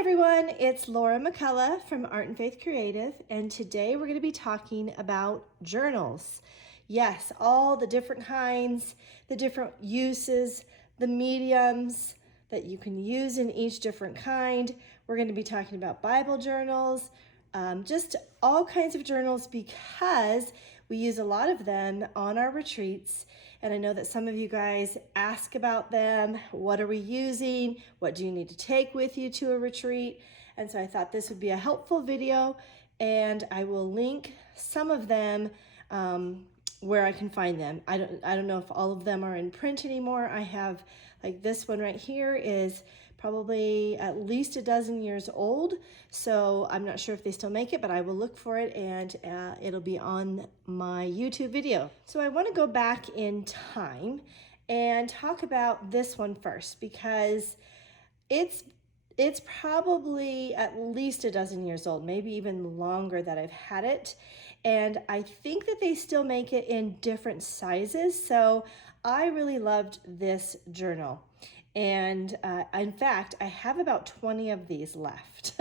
everyone, it's Laura McCullough from Art and Faith Creative, and today we're going to be talking about journals. Yes, all the different kinds, the different uses, the mediums that you can use in each different kind. We're going to be talking about Bible journals, just all kinds of journals because we use a lot of them on our retreats. And I know that some of you guys ask about them. What are we using? What do you need to take with you to a retreat? And so I thought this would be a helpful video, and I will link some of them where I can find them. I don't know if all of them are in print anymore. I have, like, this one right here is probably at least a dozen years old, so I'm not sure if they still make it, but I will look for it, and it'll be on my YouTube video. So I want to go back in time and talk about this one first, because it's probably at least a dozen years old, maybe even longer that I've had it. And I think that they still make it in different sizes. So I really loved this journal. And in fact, I have about 20 of these left.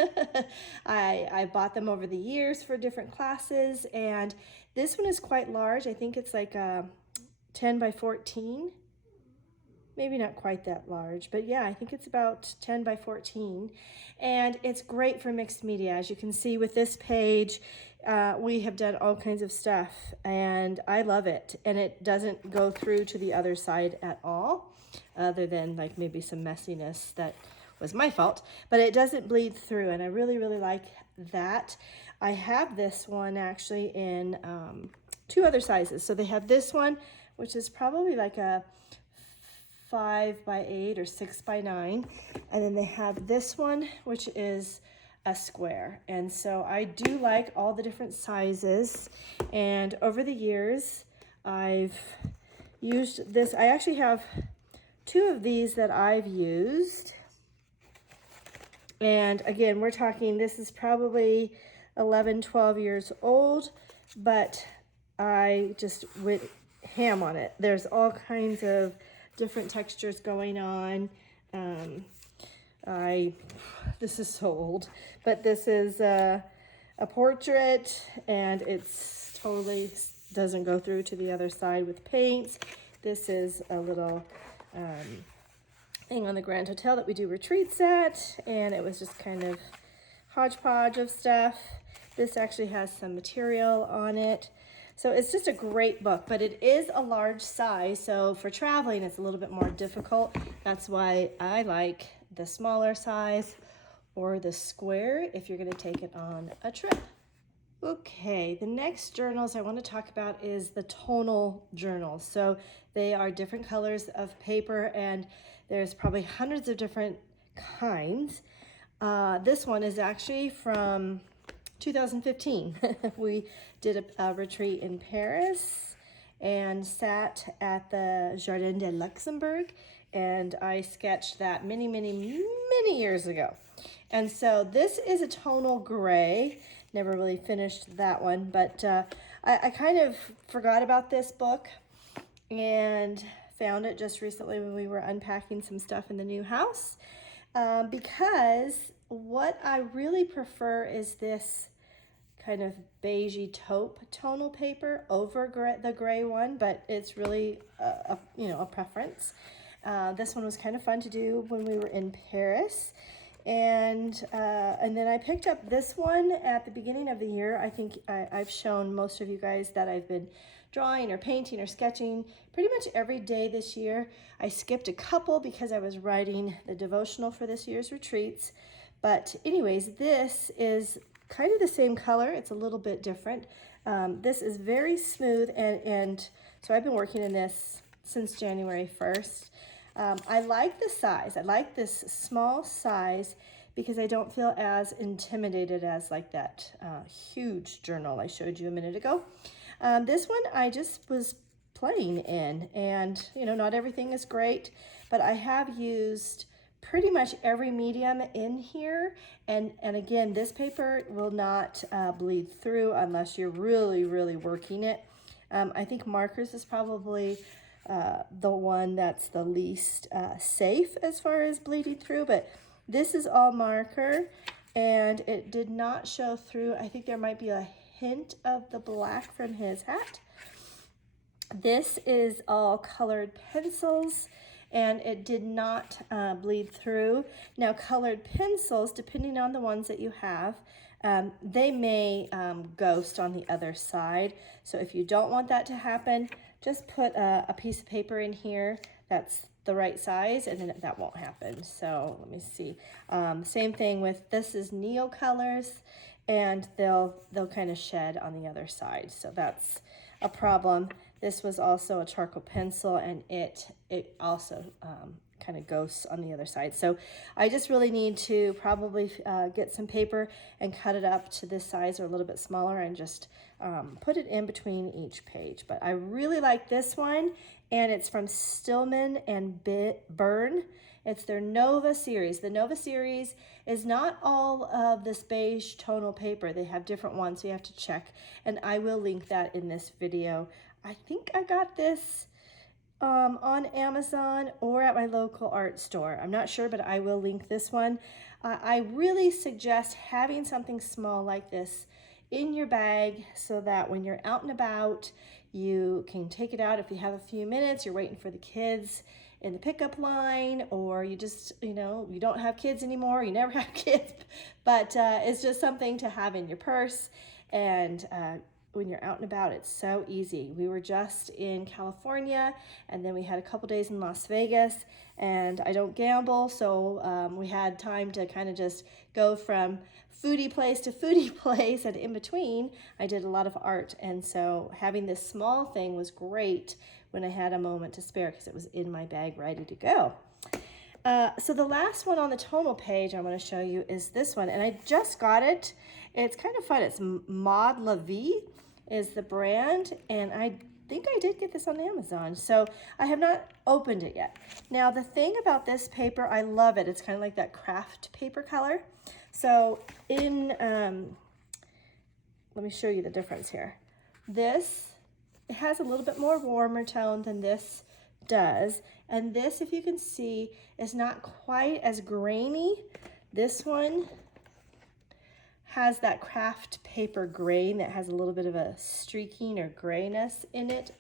I bought them over the years for different classes. And this one is quite large. I think it's like 10 by 14. Maybe not quite that large, but yeah, I think it's about 10 by 14. And it's great for mixed media. As you can see with this page, we have done all kinds of stuff, and I love it. And it doesn't go through to the other side at all, other than like maybe some messiness that was my fault, but it doesn't bleed through, and I really, really like that. I have this one actually in two other sizes. So they have this one, which is probably like a 5 by 8 or 6 by 9, and then they have this one, which is a square. And so I do like all the different sizes, and over the years I've used this. I actually have two of these that I've used, and again, we're talking, this is probably 11-12 years old, but I just went ham on it. There's all kinds of different textures going on. This is so old, but this is a portrait, and it's totally doesn't go through to the other side with paints. This is a little thing on the Grand Hotel that we do retreats at, and it was just kind of hodgepodge of stuff. This actually has some material on it. So it's just a great book, but it is a large size, so for traveling it's a little bit more difficult. That's why I like the smaller size or the square if you're going to take it on a trip. Okay, the next journals I want to talk about is the tonal journals. So they are different colors of paper, and there's probably hundreds of different kinds. This one is actually from 2015. We did a retreat in Paris and sat at the Jardin de Luxembourg, and I sketched that many, many, many years ago. And so this is a tonal gray. Never really finished that one, but I kind of forgot about this book and found it just recently when we were unpacking some stuff in the new house, because what I really prefer is this kind of beigey taupe tonal paper over the gray one, but it's really a preference. This one was kind of fun to do when we were in Paris, and then I picked up this one at the beginning of the year. I think I've shown most of you guys that I've been drawing or painting or sketching pretty much every day this year. I skipped a couple because I was writing the devotional for this year's retreats. But anyways, this is kind of the same color. It's a little bit different. This is very smooth, and so I've been working in this since January 1st. I like the size. I like this small size because I don't feel as intimidated as like that huge journal I showed you a minute ago. This one I just was playing in, and not everything is great, but I have used pretty much every medium in here, and again, this paper will not bleed through unless you're really, really working it. I think markers is probably the one that's the least safe as far as bleeding through, but This is all marker, and it did not show through. I think there might be a hint of the black from his hat. This is all colored pencils, and it did not bleed through. Now, colored pencils, depending on the ones that you have, they may ghost on the other side. So if you don't want that to happen, just put a piece of paper in here that's the right size, and then that won't happen. So let me see. Same thing with, this is Neo colors, and they'll kind of shed on the other side. So that's a problem. This was also a charcoal pencil, and it also kind of ghosts on the other side. So I just really need to probably get some paper and cut it up to this size or a little bit smaller, and just put it in between each page. But I really like this one, and it's from Stillman and Byrne. It's their Nova series. The Nova series is not all of this beige tonal paper. They have different ones, so you have to check, and I will link that in this video. I think I got this on Amazon or at my local art store. I'm not sure, but I will link this one. I really suggest having something small like this in your bag so that when you're out and about, you can take it out if you have a few minutes, you're waiting for the kids in the pickup line, or you just, you don't have kids anymore, you never have kids, but it's just something to have in your purse. And when you're out and about, it's so easy. We were just in California, and then we had a couple days in Las Vegas, and I don't gamble, so we had time to kind of just go from foodie place to foodie place, and in between I did a lot of art. And so having this small thing was great when I had a moment to spare, because it was in my bag ready to go. So the last one on the tonal page I want to show you is this one, and I just got it. It's kind of fun. It's Maud La Vie is the brand, and I think I did get this on Amazon, so I have not opened it yet. Now, the thing about this paper, I love it. It's kind of like that craft paper color. So in, let me show you the difference here. This, it has a little bit more warmer tone than this does, and this, if you can see, is not quite as grainy. This one has that craft paper grain that has a little bit of a streaking or grayness in it,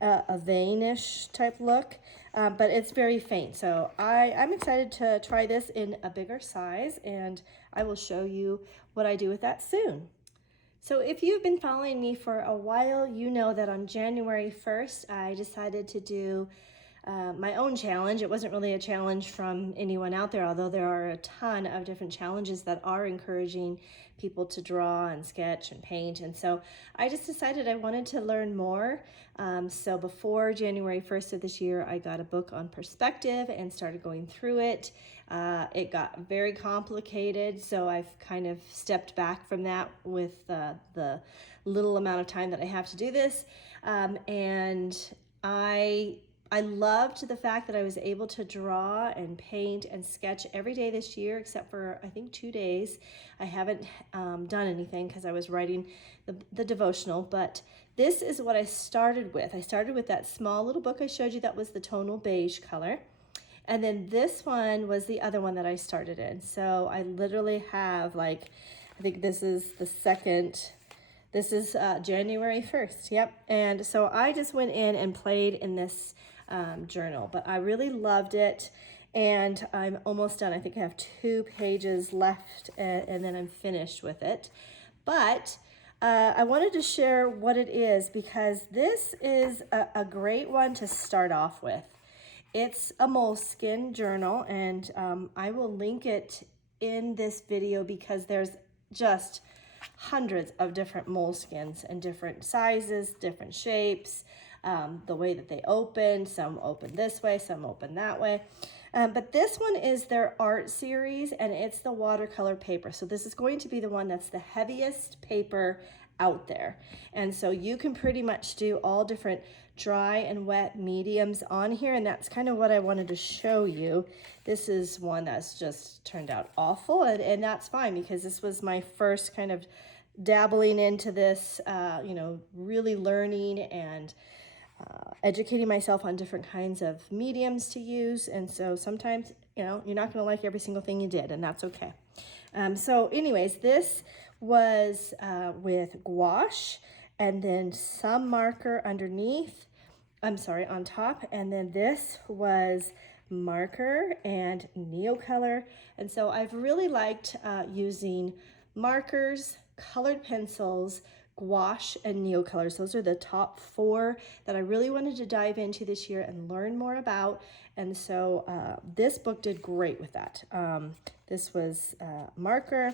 a veinish type look, but it's very faint. So I'm excited to try this in a bigger size, and I will show you what I do with that soon. So if you've been following me for a while, you know that on January 1st, I decided to do my own challenge. It wasn't really a challenge from anyone out there, although there are a ton of different challenges that are encouraging people to draw and sketch and paint. And so I just decided I wanted to learn more. So before January 1st of this year, I got a book on perspective and started going through it. It got very complicated, so I've kind of stepped back from that with the little amount of time that I have to do this. And I loved the fact that I was able to draw and paint and sketch every day this year, except for, I think, 2 days. I haven't done anything because I was writing the devotional, but this is what I started with. I started with that small little book I showed you that was the tonal beige color. And then this one was the other one that I started in. So I literally have, like, I think this is the second. This is January 1st, yep. And so I just went in and played in this journal, but I really loved it, and I'm almost done. I think I have 2 pages left, and then I'm finished with it. But I wanted to share what it is, because this is a great one to start off with. It's a moleskin journal, and I will link it in this video because there's just hundreds of different moleskins and different sizes, different shapes, the way that they open. Some open this way, some open that way. But this one is their art series, and it's the watercolor paper. So this is going to be the one that's the heaviest paper out there. And so you can pretty much do all different dry and wet mediums on here, and that's kind of what I wanted to show you. This is one that's just turned out awful, and that's fine, because this was my first kind of dabbling into this, really learning and educating myself on different kinds of mediums to use. And so sometimes you know, you're not going to like every single thing you did, and that's okay. So anyways, this was with gouache and then some marker underneath, on top, and then this was marker and Neocolor. And so I've really liked using markers, colored pencils, gouache, and Neocolors. Those are the top 4 that I really wanted to dive into this year and learn more about. And so this book did great with that. This was marker.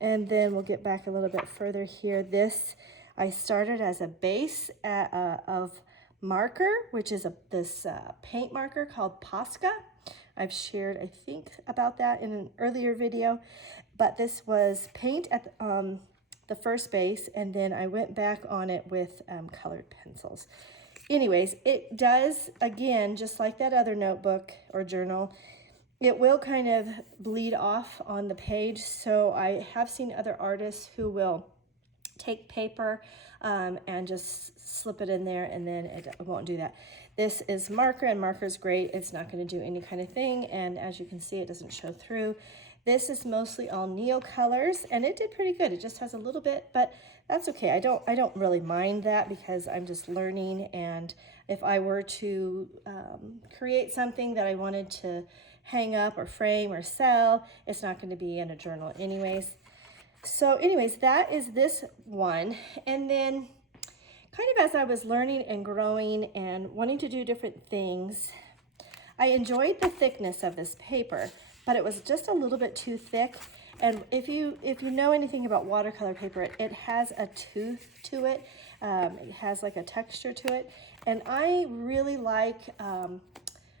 And then we'll get back a little bit further here. This I started as a base of marker, which is this paint marker called Posca. I've shared, I think, about that in an earlier video. But this was paint at the first base, and then I went back on it with colored pencils. Anyways, it does, again, just like that other notebook or journal, it will kind of bleed off on the page. So I have seen other artists who will take paper and just slip it in there, and then it won't do that. This is marker, and marker is great. It's not going to do any kind of thing, and as you can see, it doesn't show through. This is mostly all Neocolors, and it did pretty good. It just has a little bit, but that's okay. I don't really mind that because I'm just learning, and if I were to create something that I wanted to hang up or frame or sell, it's not going to be in a journal anyways. So anyways, that is this one. And then kind of as I was learning and growing and wanting to do different things, I enjoyed the thickness of this paper, but it was just a little bit too thick. And if you know anything about watercolor paper, it has a tooth to it. It has like a texture to it. And I really like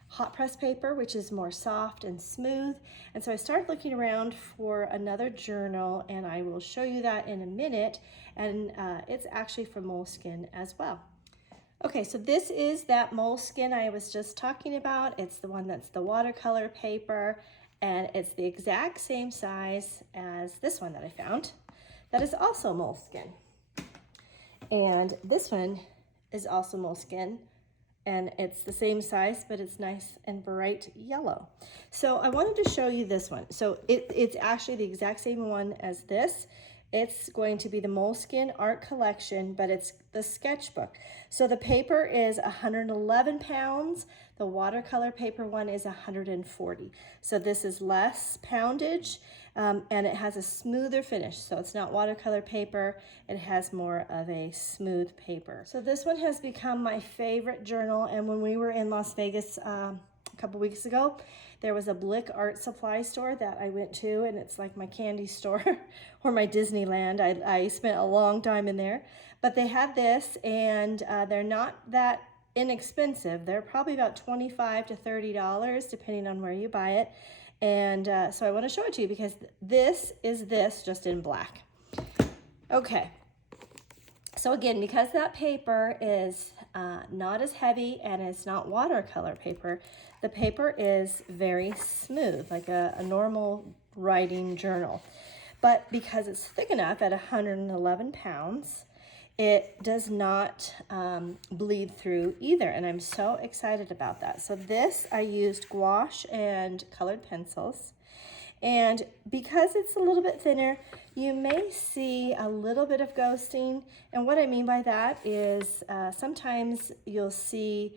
hot press paper, which is more soft and smooth. And so I started looking around for another journal, and I will show you that in a minute. And it's actually from Moleskine as well. Okay, so this is that Moleskine I was just talking about. It's the one that's the watercolor paper, and it's the exact same size as this one that I found. That is also Moleskine. And this one is also Moleskine, and it's the same size, but it's nice and bright yellow. So I wanted to show you this one. So it's actually the exact same one as this. It's going to be the Moleskine Art Collection, but it's the sketchbook. So the paper is 111 pounds. The watercolor paper one is 140. So this is less poundage, and it has a smoother finish. So it's not watercolor paper. It has more of a smooth paper. So this one has become my favorite journal. And when we were in Las Vegas a couple weeks ago, there was a Blick art supply store that I went to, and it's like my candy store or my Disneyland. I spent a long time in there, but they had this, and they're not that inexpensive. They're probably about $25 to $30 depending on where you buy it. And so I want to show it to you because this is this just in black. Okay. So again, because that paper is not as heavy and it's not watercolor paper, the paper is very smooth, like a normal writing journal. But because it's thick enough at 111 pounds, it does not bleed through either, and I'm so excited about that. So this, I used gouache and colored pencils. And because it's a little bit thinner, you may see a little bit of ghosting. And what I mean by that is sometimes you'll see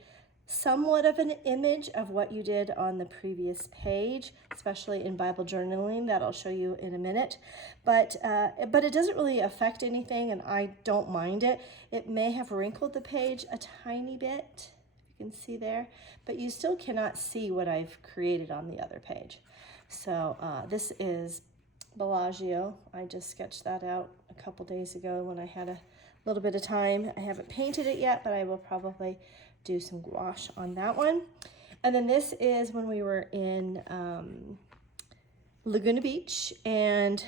somewhat of an image of what you did on the previous page, especially in Bible journaling that I'll show you in a minute. But it doesn't really affect anything, and I don't mind it. It may have wrinkled the page a tiny bit, you can see there, but you still cannot see what I've created on the other page. So this is Bellagio. I just sketched that out a couple days ago when I had a little bit of time. I haven't painted it yet, but I will probably do some gouache on that one. And then this is when we were in Laguna Beach, and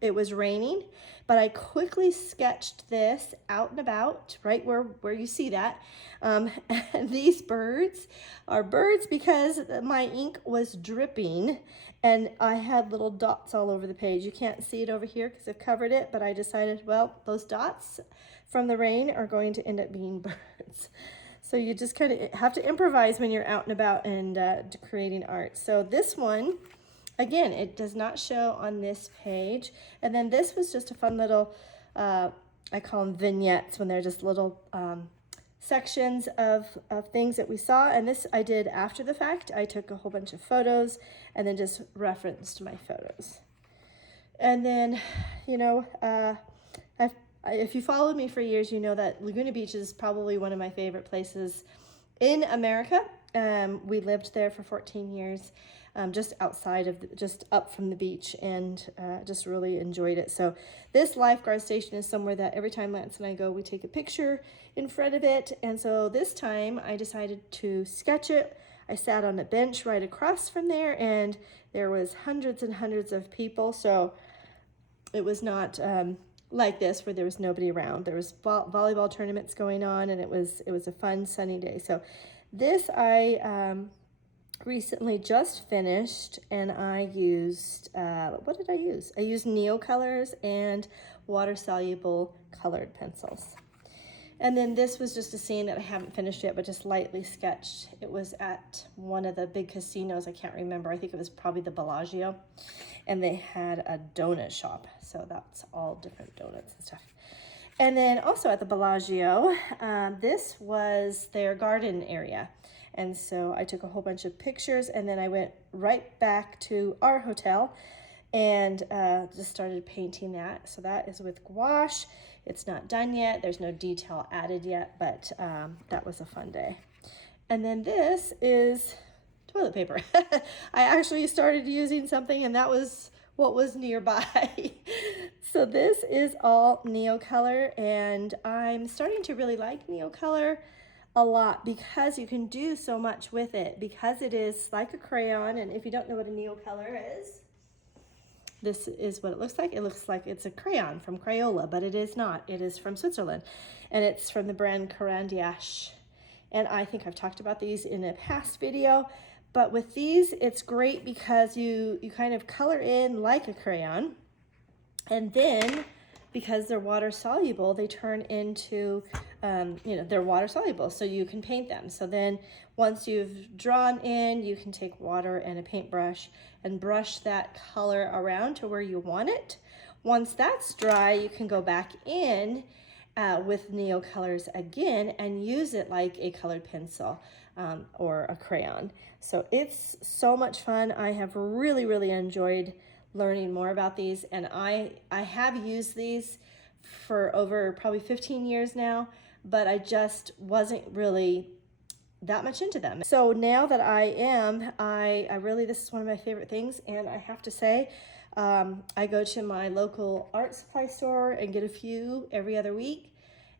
it was raining, but I quickly sketched this out and about, right where you see that. And these birds are birds because my ink was dripping, and I had little dots all over the page. You can't see it over here because I've covered it, but I decided, well, those dots from the rain are going to end up being birds. So you just kind of have to improvise when you're out and about and creating art. So this one, again, it does not show on this page. And then this was just a fun little, I call them vignettes, when they're just little sections of things that we saw. And this I did after the fact. I took a whole bunch of photos and then just referenced my photos. And then, you know, if you followed me for years, you know that Laguna Beach is probably one of my favorite places in America. We lived there for 14 years, just outside of, just up from the beach, and just really enjoyed it. So this lifeguard station is somewhere that every time Lance and I go, we take a picture in front of it. And so this time I decided to sketch it. I sat on a bench right across from there, and there was hundreds and hundreds of people. So it was not like this where there was nobody around. There was volleyball tournaments going on, and it was a fun sunny day. So this I recently just finished, and I used, what did I use? I used Neocolors and water-soluble colored pencils. And then this was just a scene that I haven't finished yet, but just lightly sketched. It was at one of the big casinos. I can't remember. I think it was probably the Bellagio. And they had a donut shop. So that's all different donuts and stuff. And then also at the Bellagio, this was their garden area. And so I took a whole bunch of pictures, and then I went right back to our hotel and just started painting that. So that is with gouache. It's not done yet. There's no detail added yet, but that was a fun day. And then this is toilet paper. I actually started using something, and that was what was nearby. So this is all Neocolor, and I'm starting to really like Neocolor a lot because you can do so much with it, because it is like a crayon. And if you don't know what a Neocolor is, this is what it looks like. It looks like it's a crayon from Crayola, but it is not. It is from Switzerland, and it's from the brand Carandiache. And I think I've talked about these in a past video, but with these, it's great because you kind of color in like a crayon, and then because they're water soluble, they turn into, you know, they're water soluble, so you can paint them. So then once you've drawn in, you can take water and a paintbrush and brush that color around to where you want it. Once that's dry, you can go back in with Neocolors again and use it like a colored pencil or a crayon. So it's so much fun. I have really, really enjoyed learning more about these, and I have used these for over probably 15 years now, but I just wasn't really that much into them. So now that I am, I really, this is one of my favorite things, and I have to say, I go to my local art supply store and get a few every other week,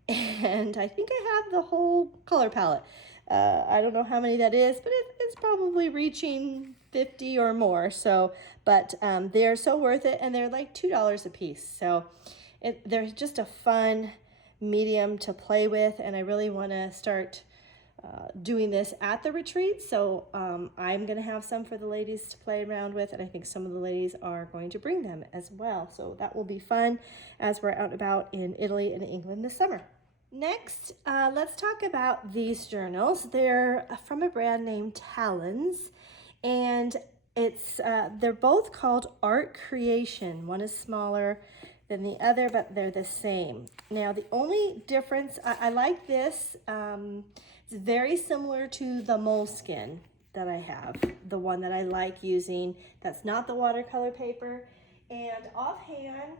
and I think I have the whole color palette. I don't know how many that is, but it's probably reaching 50 or more. So, but they're so worth it, and they're like $2 a piece. So they're just a fun medium to play with, and I really want to start doing this at the retreat. So I'm going to have some for the ladies to play around with, and I think some of the ladies are going to bring them as well. So that will be fun as we're out and about in Italy and England this summer. Next, let's talk about these journals. They're from a brand named Talons, and it's they're both called Art Creation. One is smaller than the other, but they're the same. Now, the only difference, I like this. It's very similar to the Moleskine that I have, the one that I like using. That's not the watercolor paper. And offhand,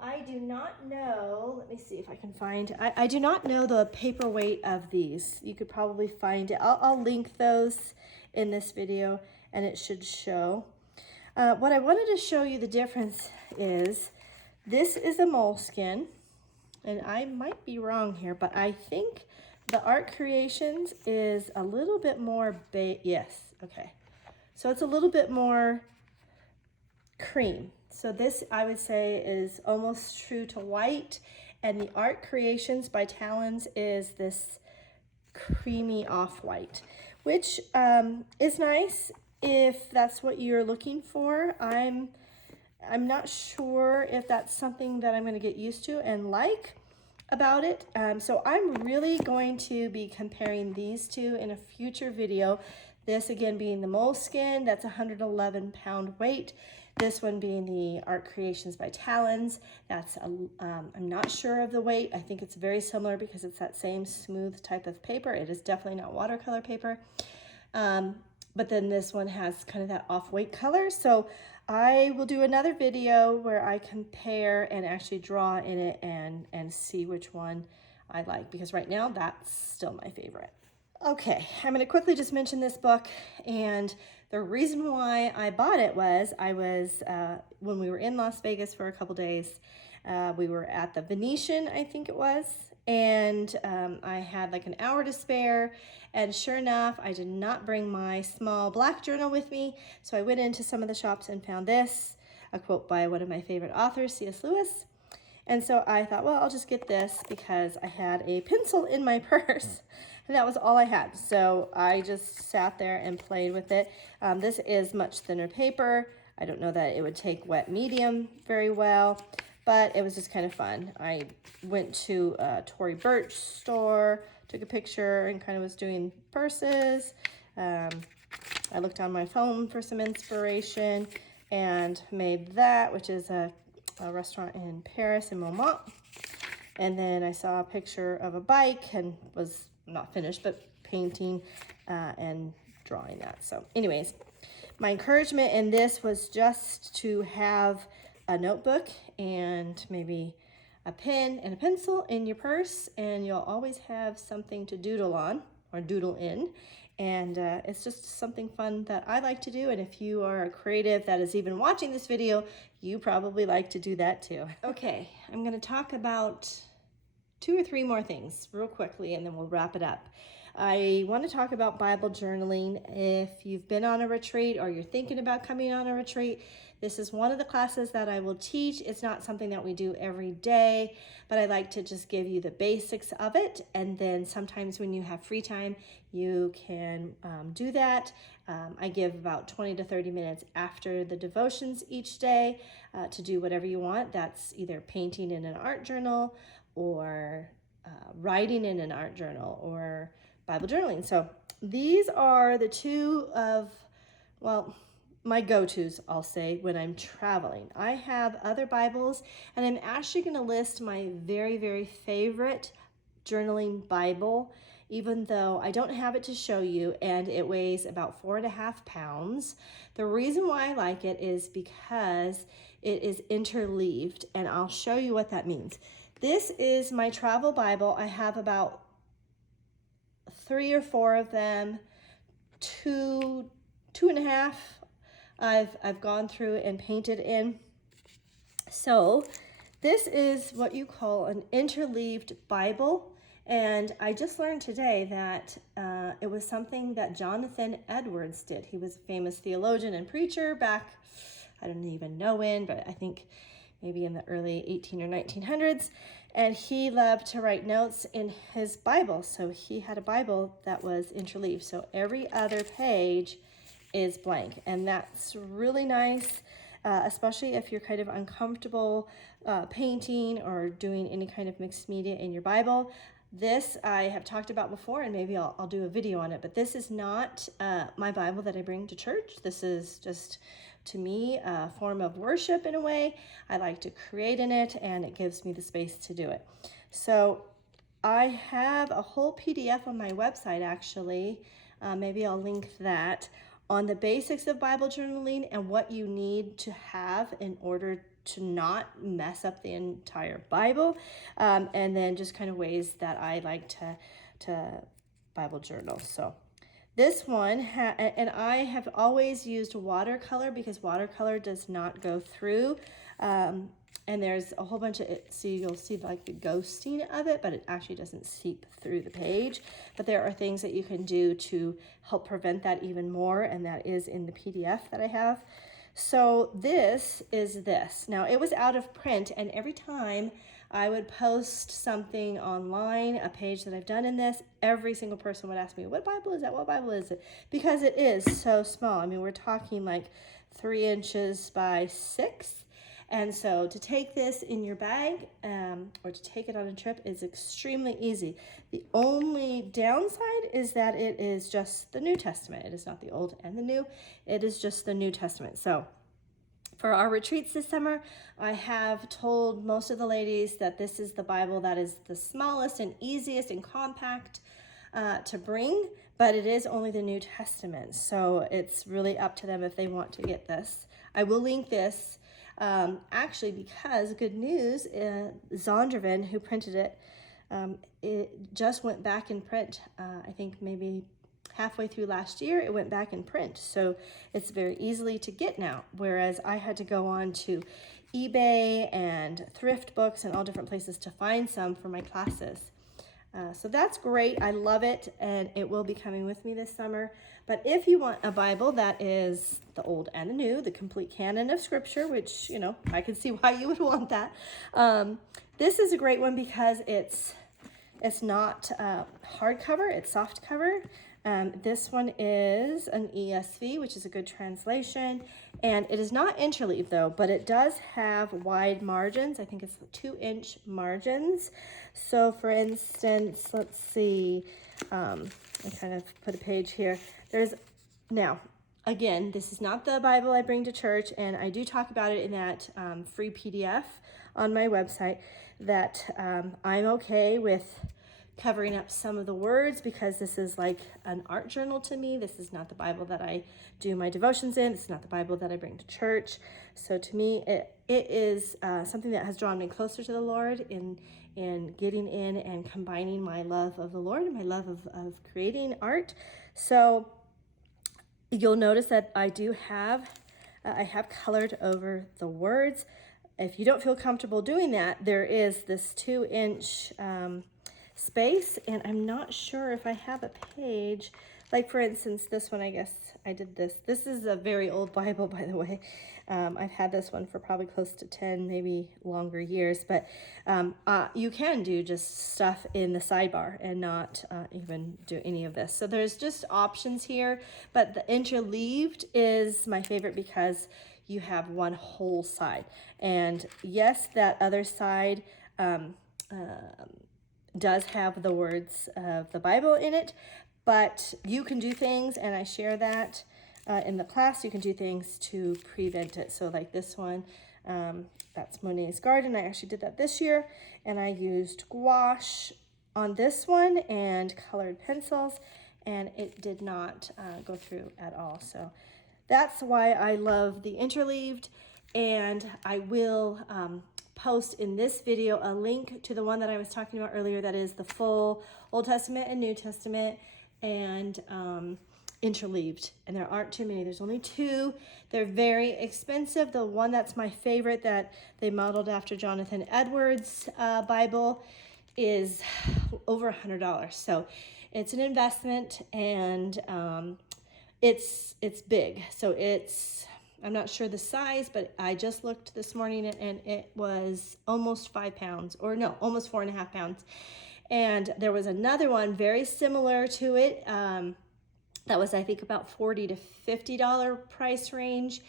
I do not know, let me see if I can find, I do not know the paper weight of these. You could probably find it. I'll link those in this video, and it should show. What I wanted to show you the difference is, this is a Moleskine, and I might be wrong here, but I think the Art Creations is a little bit more, yes, okay. So it's a little bit more cream. So this, I would say, is almost true to white, and the Art Creations by Talons is this creamy off-white, which is nice if that's what you're looking for. I'm not sure if that's something that I'm going to get used to and like. about it. So I'm really going to be comparing these two in a future video. This again being the moleskin, that's 111 pound weight. This one being the Art Creations by Talons, that's, I'm not sure of the weight. I think it's very similar because it's that same smooth type of paper. It is definitely not watercolor paper. But then this one has kind of that off-white color. So I will do another video where I compare and actually draw in it and see which one I like, because right now that's still my favorite. Okay, I'm going to quickly just mention this book, and the reason why I bought it was when we were in Las Vegas for a couple days, we were at the Venetian, I think it was, and I had like an hour to spare, and sure enough, I did not bring my small black journal with me, so I went into some of the shops and found this, a quote by one of my favorite authors, C.S. Lewis. And so I thought, well, I'll just get this because I had a pencil in my purse, and that was all I had. So I just sat there and played with it. This is much thinner paper. I don't know that it would take wet medium very well, but it was just kind of fun. I went to a Tory Burch store, took a picture, and kind of was doing purses. I looked on my phone for some inspiration and made that, which is a restaurant in Paris, in Montmartre. And then I saw a picture of a bike and was not finished, but painting and drawing that. So anyways, my encouragement in this was just to have a notebook and maybe a pen and a pencil in your purse, and you'll always have something to doodle on or doodle in. And it's just something fun that I like to do. And if you are a creative that is even watching this video, you probably like to do that too. Okay, I'm going to talk about 2 or 3 more things real quickly, and then we'll wrap it up. I want to talk about Bible journaling. If you've been on a retreat or you're thinking about coming on a retreat, this is one of the classes that I will teach. It's not something that we do every day, but I like to just give you the basics of it. And then sometimes when you have free time, you can do that. I give about 20 to 30 minutes after the devotions each day to do whatever you want. That's either painting in an art journal or writing in an art journal or Bible journaling. So these are the 2 of, well, my go-tos, I'll say, when I'm traveling. I have other Bibles, and I'm actually going to list my very, very favorite journaling Bible, even though I don't have it to show you, and it weighs about 4.5 pounds. The reason why I like it is because it is interleaved, and I'll show you what that means. This is my travel Bible. I have about 3 or 4 of them, 2.5 I've gone through and painted in. So this is what you call an interleaved Bible. And I just learned today that it was something that Jonathan Edwards did. He was a famous theologian and preacher back, I don't even know when, but I think maybe in the early 18 or 1900s. And he loved to write notes in his Bible. So he had a Bible that was interleaved. So every other page is blank. And that's really nice, especially if you're kind of uncomfortable painting or doing any kind of mixed media in your Bible. This I have talked about before, and maybe I'll do a video on it, but this is not my Bible that I bring to church. This is just, to me, a form of worship in a way. I like to create in it, and it gives me the space to do it. So I have a whole PDF on my website, actually. Maybe I'll link that, on the basics of Bible journaling and what you need to have in order to not mess up the entire Bible, and then just kind of ways that I like to Bible journal. So this one, and I have always used watercolor because watercolor does not go through, and there's a whole bunch of it, so you'll see like the ghosting of it, but it actually doesn't seep through the page. But there are things that you can do to help prevent that even more, and that is in the PDF that I have. So this is this. Now, it was out of print, and every time I would post something online, a page that I've done in this, every single person would ask me, what Bible is that? What Bible is it? Because it is so small. I mean, we're talking like 3 inches by 6. And so to take this in your bag or to take it on a trip is extremely easy. The only downside is that it is just the New Testament. It is not the Old and the New. It is just the New Testament. So for our retreats this summer, I have told most of the ladies that this is the Bible that is the smallest and easiest and compact to bring, but it is only the New Testament. So it's really up to them if they want to get this. I will link this actually because good news, Zondervan, who printed it, it just went back in print. I think maybe halfway through last year, it went back in print. So it's very easily to get now, whereas I had to go on to eBay and thrift books and all different places to find some for my classes. So that's great. I love it, and it will be coming with me this summer. But if you want a Bible that is the Old and the New, the complete canon of Scripture, which, you know, I can see why you would want that. This is a great one because it's not hardcover, it's soft cover. This one is an ESV, which is a good translation, and it is not interleaved though, but it does have wide margins. I think it's 2-inch margins. So for instance, let's see, I kind of put a page here. Now, again, this is not the Bible I bring to church, and I do talk about it in that free PDF on my website, that I'm okay with covering up some of the words because this is like an art journal to me. This is not the Bible that I do my devotions in. It's not the Bible that I bring to church. So to me, it is something that has drawn me closer to the Lord in getting in and combining my love of the Lord and my love of creating art. So you'll notice that I have colored over the words. If you don't feel comfortable doing that, there is this 2-inch space, and I'm not sure if I have a page. Like for instance, this one, I guess I did this. This is a very old Bible, by the way. I've had this one for probably close to 10, maybe longer years, but you can do just stuff in the sidebar and not even do any of this. So there's just options here, but the interleaved is my favorite because you have one whole side. And yes, that other side does have the words of the Bible in it, but you can do things, and I share that in the class. You can do things to prevent it. So like this one, that's Monet's Garden. I actually did that this year, and I used gouache on this one and colored pencils, and it did not go through at all. So that's why I love the interleaved, and I will post in this video a link to the one that I was talking about earlier, that is the full Old Testament and New Testament and interleaved. And there aren't too many. There's only 2. They're very expensive. The one that's my favorite, that they modeled after Jonathan Edwards' Bible, is over $100. So it's an investment, and it's big. So I'm not sure the size, but I just looked this morning, and it was almost 5 pounds, or no, almost 4.5 pounds. And there was another one very similar to it that was, I think, about $40 to $50 price range.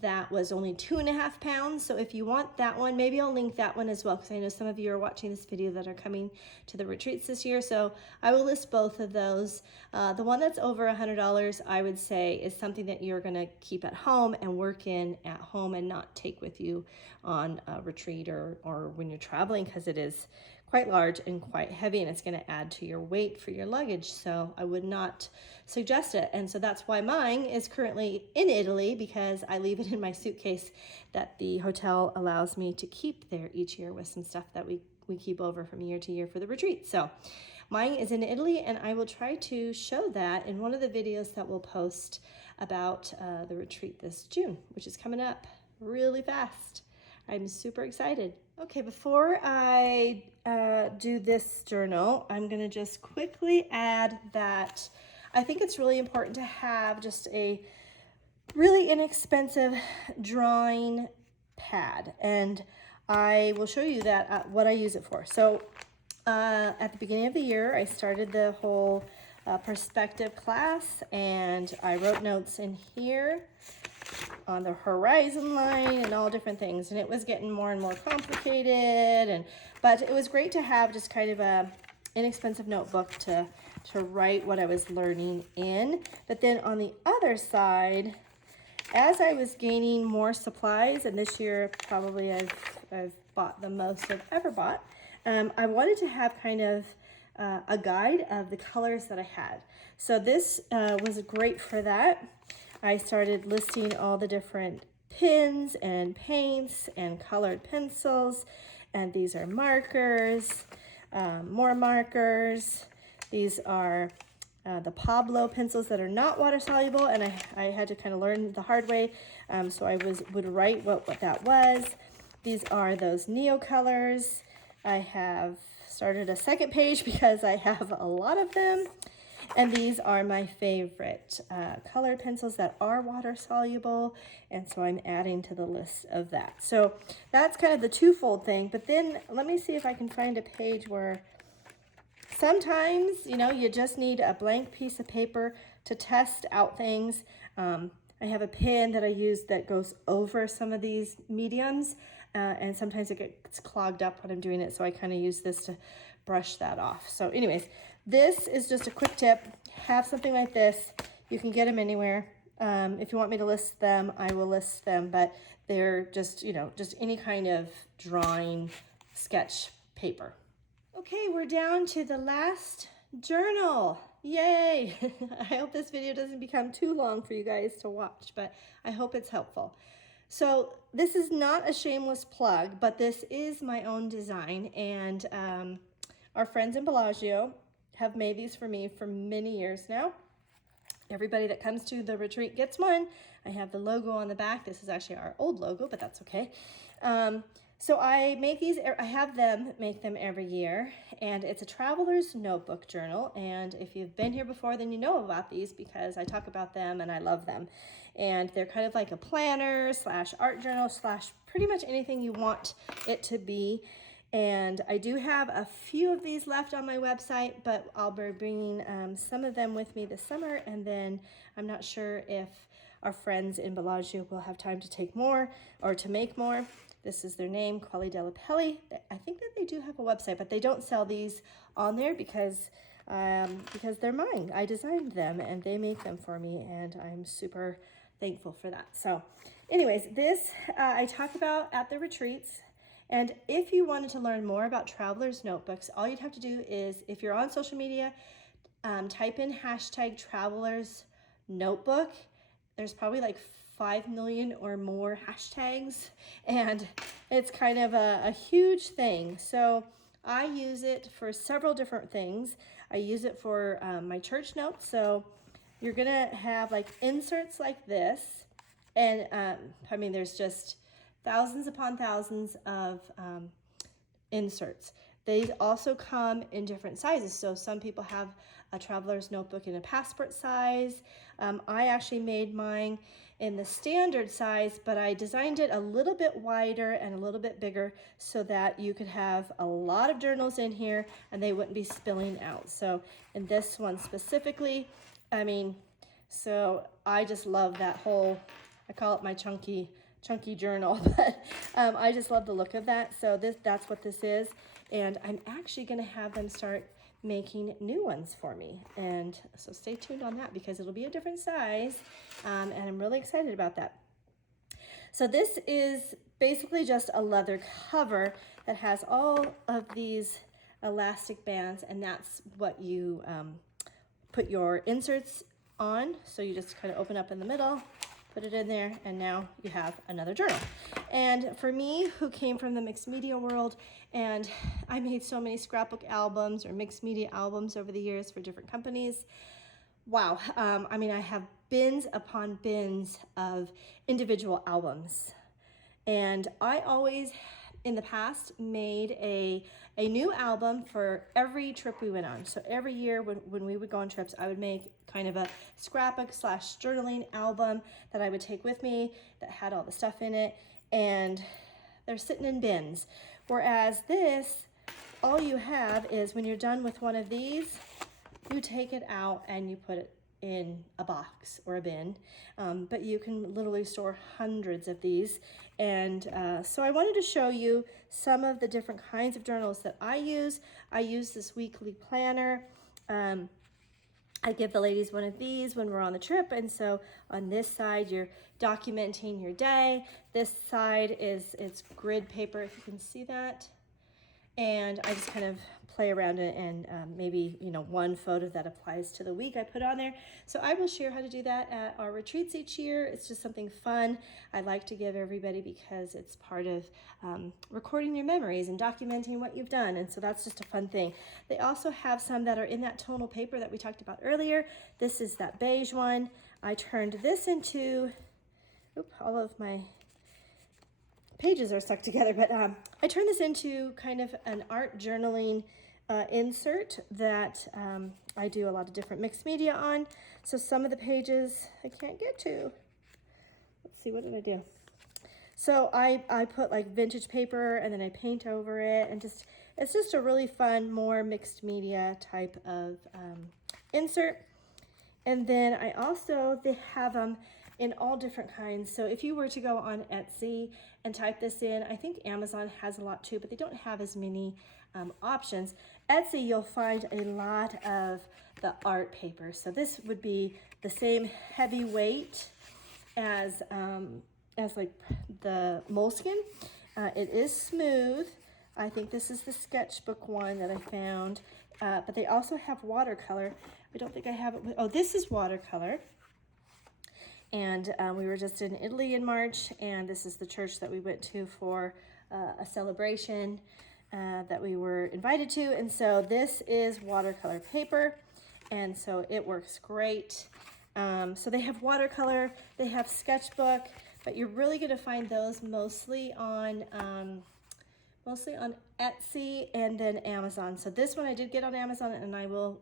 That was only 2.5 pounds. So if you want that one, maybe I'll link that one as well, because I know some of you are watching this video that are coming to the retreats this year. So I will list both of those. The one that's over $100, I would say, is something that you're going to keep at home and work in at home and not take with you on a retreat or when you're traveling, because it is quite large and quite heavy, and it's going to add to your weight for your luggage. So I would not suggest it. And so that's why mine is currently in Italy, because I leave it in my suitcase that the hotel allows me to keep there each year with some stuff that we keep over from year to year for the retreat. So mine is in Italy, and I will try to show that in one of the videos that we'll post about the retreat this June, which is coming up really fast. I'm super excited. Okay, before I do this journal, I'm going to just quickly add that I think it's really important to have just a really inexpensive drawing pad, and I will show you that what I use it for. So at the beginning of the year, I started the whole perspective class, and I wrote notes in here. on the horizon line and all different things. And it was getting more and more complicated. But it was great to have just kind of a inexpensive notebook to write what I was learning in. But then on the other side, as I was gaining more supplies, and this year probably I've bought the most I've ever bought, I wanted to have kind of a guide of the colors that I had. So this was great for that. I started listing all the different pens and paints and colored pencils, and these are markers, more markers. These are the Pablo pencils that are not water soluble, and I had to kind of learn the hard way, so I would write what that was. These are those Neo colors. I have started a second page because I have a lot of them. And these are my favorite colored pencils that are water soluble, and so I'm adding to the list of that. So that's kind of the twofold thing. But then let me see if I can find a page where sometimes, you know, you just need a blank piece of paper to test out things. I have a pen that I use that goes over some of these mediums, and sometimes it gets clogged up when I'm doing it, so I kind of use this to brush that off. So anyways, this is just a quick tip. Have something like this. You can get them anywhere. If you want me to list them, I will list them, but they're just, you know, just any kind of drawing sketch paper. Okay, we're down to the last journal. Yay! I hope this video doesn't become too long for you guys to watch, but I hope it's helpful. So this is not a shameless plug, but this is my own design, and our friends in Bellagio have made these for me for many years now. Everybody that comes to the retreat gets one. I have the logo on the back. This is actually our old logo, but that's okay. So I make these, I have them make them every year, and it's a traveler's notebook journal. And if you've been here before, then you know about these because I talk about them and I love them. And they're kind of like a planner slash art journal slash pretty much anything you want it to be. And I do have a few of these left on my website, but I'll be bringing some of them with me this summer, and then I'm not sure if our friends in Bellagio will have time to take more or to make more. This is their name, Quelli della Pelli. I think that they do have a website, but they don't sell these on there because they're mine. I designed them and they make them for me, and I'm super thankful for that. So anyways, this I talk about at the retreats. And if you wanted to learn more about travelers notebooks, all you'd have to do is, if you're on social media, type in hashtag travelers notebook. There's probably like 5 million or more hashtags, and it's kind of a huge thing. So I use it for several different things. I use it for my church notes. So you're gonna have like inserts like this, and I mean, there's just thousands upon thousands of inserts. They also come in different sizes. So some people have a traveler's notebook in a passport size. I actually made mine in the standard size, but I designed it a little bit wider and a little bit bigger so that you could have a lot of journals in here and they wouldn't be spilling out. So in this one specifically, I mean, so I just love that whole, I call it my chunky journal, but I just love the look of that. So that's what this is, and I'm actually going to have them start making new ones for me, and so stay tuned on that because it'll be a different size, and I'm really excited about that. So this is basically just a leather cover that has all of these elastic bands, and that's what you put your inserts on. So you just kind of open up in the middle, put it in there, and now you have another journal. And for me, who came from the mixed media world, and I made so many scrapbook albums or mixed media albums over the years for different companies. Wow, I mean, I have bins upon bins of individual albums. And I always, in the past, made a new album for every trip we went on. So every year when we would go on trips, I would make kind of a scrapbook slash journaling album that I would take with me that had all the stuff in it, and they're sitting in bins. Whereas this, all you have is when you're done with one of these, you take it out and you put it in a box or a bin, but you can literally store hundreds of these. And so I wanted to show you some of the different kinds of journals that I use. I use this weekly planner. I give the ladies one of these when we're on the trip, and so on this side you're documenting your day. This side is it's grid paper, if you can see that. And I just kind of play around it, and maybe, you know, one photo that applies to the week I put on there. So I will share how to do that at our retreats each year. It's just something fun I like to give everybody because it's part of recording your memories and documenting what you've done. And so that's just a fun thing. They also have some that are in that tonal paper that we talked about earlier. This is that beige one. I turned this into, all of my pages are stuck together, but I turned this into kind of an art journaling insert that I do a lot of different mixed media on. So some of the pages I can't get to. Let's see, what did I do? So I put like vintage paper and then I paint over it, and it's just a really fun, more mixed media type of insert. And then I also, they have them in all different kinds. So if you were to go on Etsy and type this in, I think Amazon has a lot too, but they don't have as many options. Etsy, you'll find a lot of the art paper. So this would be the same heavy weight as like the moleskin. It is smooth. I think this is the sketchbook one that I found, but they also have watercolor. I don't think I have it with, oh, this is watercolor. And we were just in Italy in March, and this is the church that we went to for a celebration that we were invited to. And so this is watercolor paper, and so it works great. So they have watercolor, they have sketchbook, but you're really going to find those mostly on Etsy and then Amazon. So this one I did get on Amazon, and I will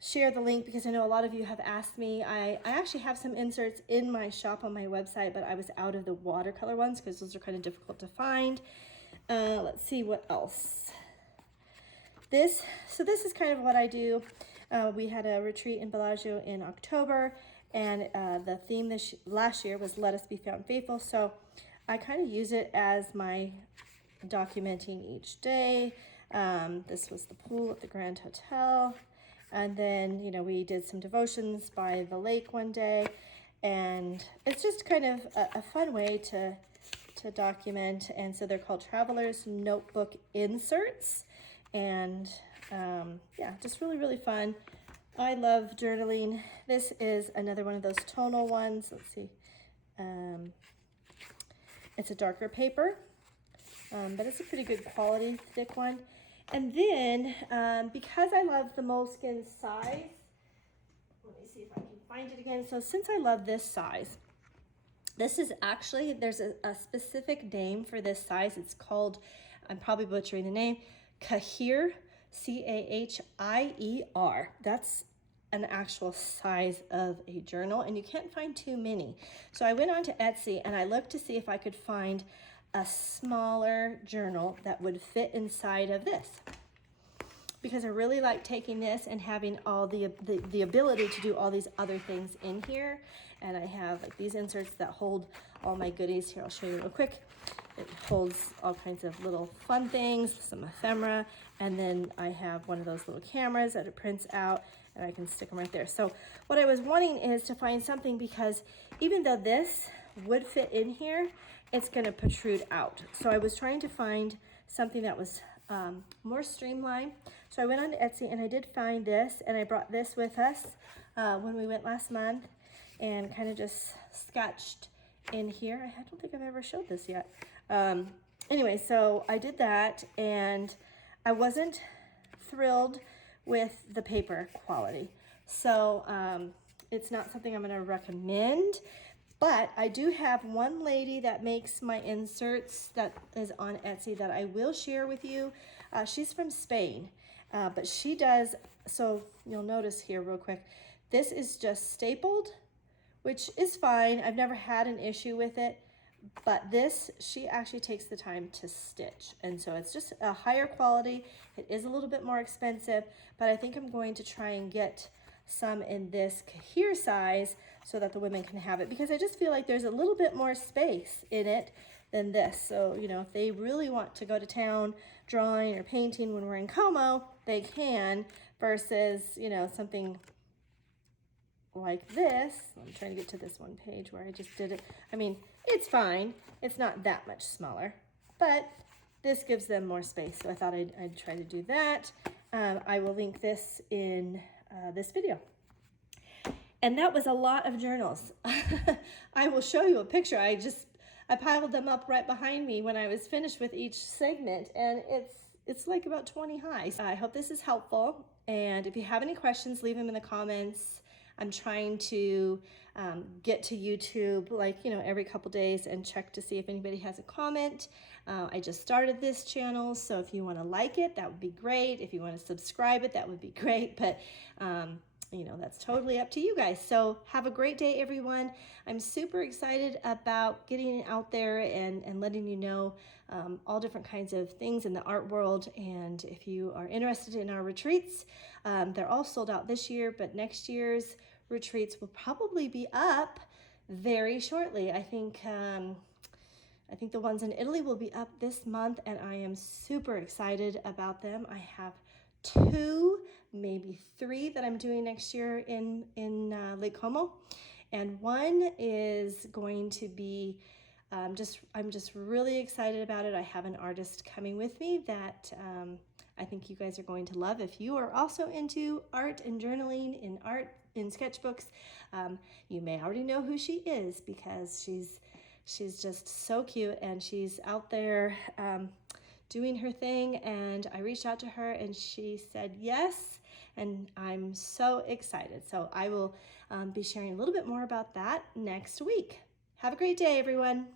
share the link because I know a lot of you have asked me. I actually have some inserts in my shop on my website, but I was out of the watercolor ones because those are kind of difficult to find. Let's see what else. So this is kind of what I do. We had a retreat in Bellagio in October, and the theme last year was Let Us Be Found Faithful. So I kind of use it as my documenting each day. This was the pool at the Grand Hotel. And then, you know, we did some devotions by the lake one day, and it's just kind of a fun way to document. And so they're called Traveler's Notebook Inserts, and yeah, just really, really fun. I love journaling. This is another one of those tonal ones. Let's see. It's a darker paper, but it's a pretty good quality, thick one. And then, because I love the moleskin size, let me see if I can find it again. So since I love this size, this is actually, there's a specific name for this size. It's called, I'm probably butchering the name, Cahir, C-A-H-I-E-R. That's an actual size of a journal, and you can't find too many. So I went on to Etsy and I looked to see if I could find a smaller journal that would fit inside of this, because I really like taking this and having all the ability to do all these other things in here. And I have like these inserts that hold all my goodies. Here, I'll show you real quick. It holds all kinds of little fun things, some ephemera, and then I have one of those little cameras that it prints out, and I can stick them right there. So what I was wanting is to find something, because even though this would fit in here, it's going to protrude out. So I was trying to find something that was more streamlined. So I went on to Etsy and I did find this, and I brought this with us when we went last month, and kind of just sketched in here. I don't think I've ever showed this yet. Anyway, so I did that, and I wasn't thrilled with the paper quality. So it's not something I'm going to recommend. But I do have one lady that makes my inserts that is on Etsy that I will share with you. She's from Spain, but she does, so you'll notice here real quick, this is just stapled, which is fine. I've never had an issue with it, but this, she actually takes the time to stitch. And so it's just a higher quality. It is a little bit more expensive, but I think I'm going to try and get some in this here size so that the women can have it, because I just feel like there's a little bit more space in it than this. So, you know, if they really want to go to town drawing or painting when we're in Como, they can, versus, you know, something like this. I'm trying to get to this one page where I just did it. I mean, it's fine. It's not that much smaller, but this gives them more space. So I thought I'd try to do that. I will link this in this video. And that was a lot of journals. I will show you a picture. I piled them up right behind me when I was finished with each segment, and it's like about 20 high. I hope this is helpful, and if you have any questions, leave them in the comments. I'm trying to get to YouTube, like, you know, every couple days and check to see if anybody has a comment. I just started this channel, so if you want to like it, that would be great. If you want to subscribe it, that would be great. But you know, that's totally up to you guys. So have a great day, everyone. I'm super excited about getting out there and letting you know all different kinds of things in the art world. And if you are interested in our retreats, they're all sold out this year, but next year's retreats will probably be up very shortly. I think the ones in Italy will be up this month, and I am super excited about them. I have 2, maybe 3 that I'm doing next year in Lake Como, and one is going to be I'm just really excited about it. I have an artist coming with me that I think you guys are going to love. If you are also into art and journaling in sketchbooks, you may already know who she is, because she's just so cute, and she's out there doing her thing. And I reached out to her and she said yes, and I'm so excited. So I will be sharing a little bit more about that next week. Have a great day, everyone.